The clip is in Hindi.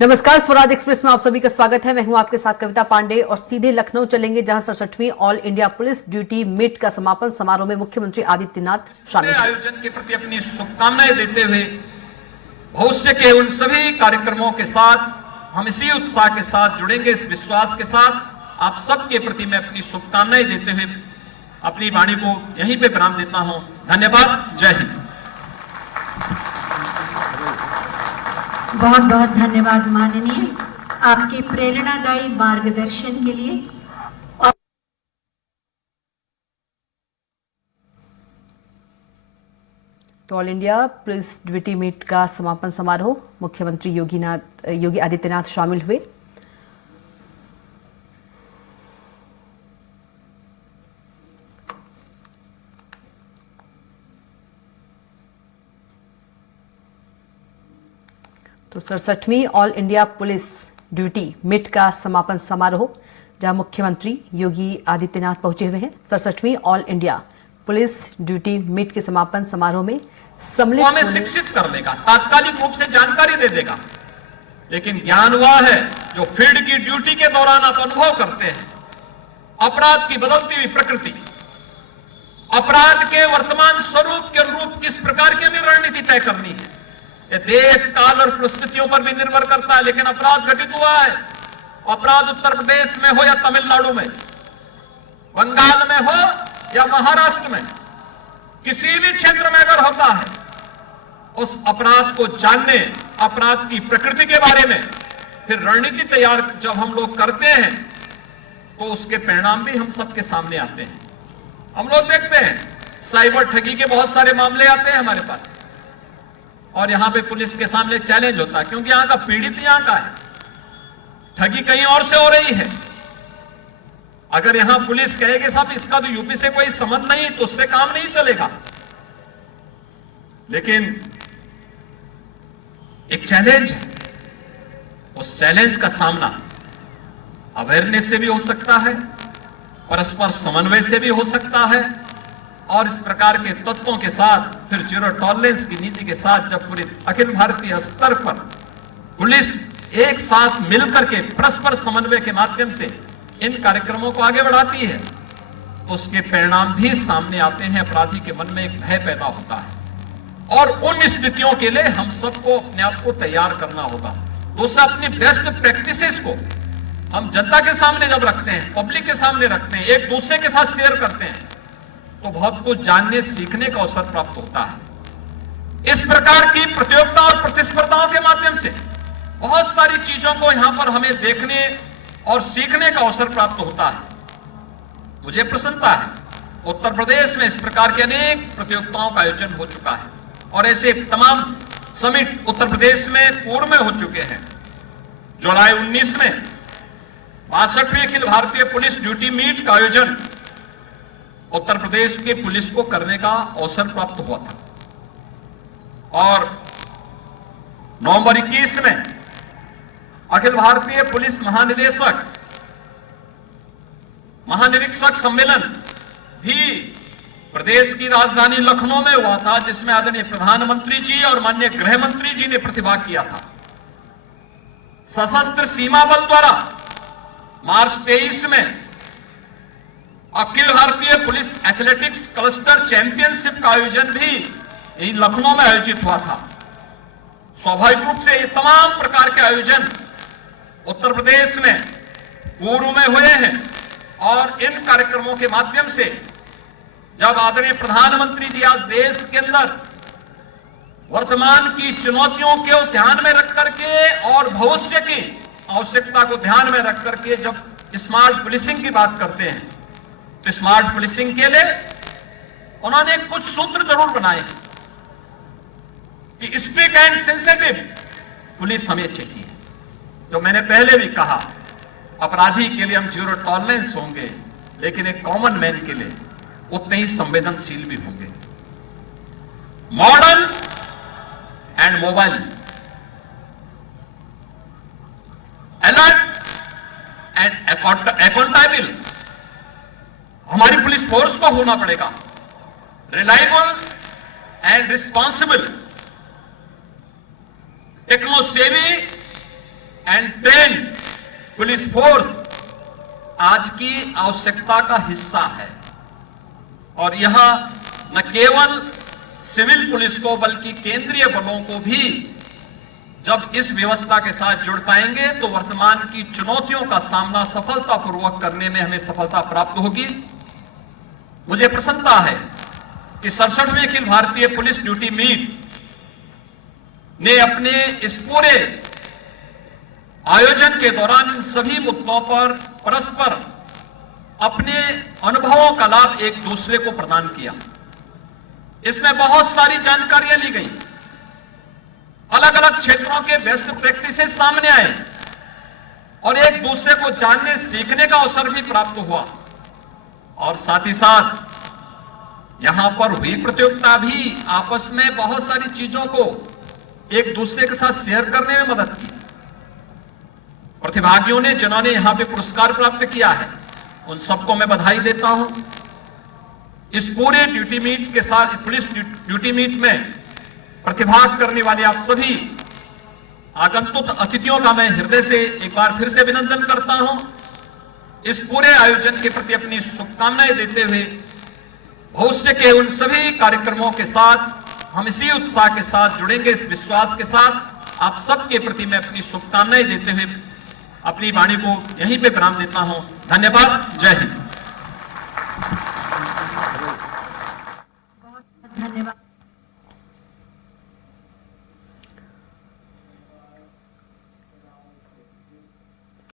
नमस्कार, स्वराज एक्सप्रेस में आप सभी का स्वागत है। मैं हूं आपके साथ कविता पांडे और सीधे लखनऊ चलेंगे, जहां 67वीं all India police duty meet का समापन समारोह में मुख्यमंत्री आदित्यनाथ शामिल हुए। आयोजन के प्रति अपनी शुभकामनाएं देते हुए भविष्य के उन सभी कार्यक्रमों के साथ हम इसी उत्साह के साथ जुड़ेंगे, इस विश्वास के साथ आप सबके प्रति मैं अपनी शुभकामनाएं देते हुए अपनी वाणी को यहीं पे विराम देता हूं। धन्यवाद। जय हिंद। बहुत बहुत धन्यवाद माननीय, आपके प्रेरणादायी मार्गदर्शन के लिए। तो all India police duty meet का समापन समारोह, मुख्यमंत्री योगी आदित्यनाथ शामिल हुए। तो 67वीं all India police duty meet का समापन समारोह, जहां मुख्यमंत्री योगी आदित्यनाथ पहुंचे हुए हैं। 67वीं all India police duty meet के समापन समारोह में सम्मिलित हमें शिक्षित कर लेगा, तात्कालिक रूप से जानकारी दे देगा, लेकिन ज्ञान वह है जो फील्ड की ड्यूटी के दौरान आप अनुभव करते हैं। अपराध की बदलती हुई प्रकृति, अपराध के वर्तमान स्वरूप के अनुरूप किस प्रकार की हमें रणनीति तय करनी है, ये देश काल और परिस्थितियों पर भी निर्भर करता है। लेकिन अपराध घटित हुआ है, अपराध उत्तर प्रदेश में हो या तमिलनाडु में, बंगाल में हो या महाराष्ट्र में, किसी भी क्षेत्र में अगर होता है, उस अपराध को जानने, अपराध की प्रकृति के बारे में फिर रणनीति तैयार जब हम लोग करते हैं तो उसके परिणाम भी हम सबके सामने आते हैं। हम लोग देखते हैं साइबर ठगी के बहुत सारे मामले आते हैं हमारे पास, और यहां पे पुलिस के सामने चैलेंज होता है, क्योंकि यहां का पीड़ित यहां का है, ठगी कहीं और से हो रही है। अगर यहां पुलिस कहेगी साहब इसका तो यूपी से कोई संबंध नहीं, तो उससे काम नहीं चलेगा। लेकिन एक चैलेंज है, उस चैलेंज का सामना अवेयरनेस से भी हो सकता है, परस्पर समन्वय से भी हो सकता है, और इस प्रकार के तत्वों के साथ फिर जीरो टॉलरेंस की नीति के साथ जब पूरे अखिल भारतीय स्तर पर पुलिस एक साथ मिलकर के परस्पर समन्वय के माध्यम से इन कार्यक्रमों को आगे बढ़ाती है, तो उसके परिणाम भी सामने आते हैं। अपराधी के मन में एक भय पैदा होता है, और उन स्थितियों के लिए हम सबको अपने आप को तैयार करना होगा। दूसरा, अपनी बेस्ट प्रैक्टिसेस को हम जनता के सामने जब रखते हैं, पब्लिक के सामने रखते हैं, एक दूसरे के साथ शेयर करते हैं, तो बहुत कुछ जानने सीखने का अवसर प्राप्त होता है। इस प्रकार की प्रतियोगिता और प्रतिस्पर्धाओं के माध्यम से बहुत सारी चीजों को यहां पर हमें देखने और सीखने का अवसर प्राप्त होता है। मुझे प्रसन्नता है, उत्तर प्रदेश में इस प्रकार की अनेक प्रतियोगिताओं का आयोजन हो चुका है, और ऐसे तमाम समिट उत्तर प्रदेश में पूर्व में हो चुके हैं। जुलाई 19 में 62वीं Akhil Bharatiya police duty meet का आयोजन उत्तर प्रदेश के पुलिस को करने का अवसर प्राप्त हुआ था, और नवंबर 21 में अखिल भारतीय पुलिस महानिरीक्षक सम्मेलन भी प्रदेश की राजधानी लखनऊ में हुआ था, जिसमें आदरणीय प्रधानमंत्री जी और माननीय गृह मंत्री जी ने प्रतिभाग किया था। सशस्त्र सीमा बल द्वारा मार्च 23 में Akhil Bharatiya police athletics cluster championship का आयोजन भी यही लखनऊ में आयोजित हुआ था। स्वाभाविक रूप से ये तमाम प्रकार के आयोजन उत्तर प्रदेश में पूर्व में हुए हैं, और इन कार्यक्रमों के माध्यम से जब आदरणीय प्रधानमंत्री जी आज देश के अंदर वर्तमान की चुनौतियों को ध्यान में रख करके और भविष्य की आवश्यकता को ध्यान में रख करके जब स्मार्ट पुलिसिंग की बात करते हैं, तो स्मार्ट पुलिसिंग के लिए उन्होंने कुछ सूत्र जरूर बनाए कि स्ट्रिक्ट एंड सेंसिटिव पुलिस हमें चाहिए। जो मैंने पहले भी कहा, अपराधी के लिए हम जीरो टॉलरेंस होंगे, लेकिन एक कॉमन मैन के लिए उतने ही संवेदनशील भी होंगे। Modern and mobile, alert and accountable हमारी पुलिस फोर्स को होना पड़ेगा। रिलायबल एंड रिस्पॉन्सिबल, टेक्नो सेवी एंड ट्रेन पुलिस फोर्स आज की आवश्यकता का हिस्सा है। और यह न केवल सिविल पुलिस को बल्कि केंद्रीय बलों को भी जब इस व्यवस्था के साथ जुड़ पाएंगे तो वर्तमान की चुनौतियों का सामना सफलतापूर्वक करने में हमें सफलता प्राप्त होगी। मुझे प्रसन्नता है कि 67वें Akhil Bharatiya police duty meet ने अपने इस पूरे आयोजन के दौरान इन सभी मुद्दों पर परस्पर अपने अनुभवों का लाभ एक दूसरे को प्रदान किया। इसमें बहुत सारी जानकारियां ली गई, अलग अलग क्षेत्रों के बेस्ट प्रैक्टिसेस सामने आए और एक दूसरे को जानने सीखने का अवसर भी प्राप्त हुआ। और साथ ही साथ यहां पर हुई प्रतियोगिता भी आपस में बहुत सारी चीजों को एक दूसरे के साथ शेयर करने में मदद की। प्रतिभागियों ने जिन्होंने यहां पे पुरस्कार प्राप्त किया है उन सबको मैं बधाई देता हूं। इस पूरे ड्यूटी मीट के साथ, पुलिस ड्यूटी मीट में प्रतिभाग करने वाले आप सभी आगंतुक अतिथियों का मैं हृदय से एक बार फिर से अभिनंदन करता हूं। इस पूरे आयोजन के प्रति अपनी शुभकामनाएं देते हुए भविष्य के उन सभी कार्यक्रमों के साथ हम इसी उत्साह के साथ जुड़ेंगे, इस विश्वास के साथ आप सबके प्रति मैं अपनी शुभकामनाएं देते हुए अपनी वाणी को यहीं पे विराम देता हूं। धन्यवाद। जय हिंद।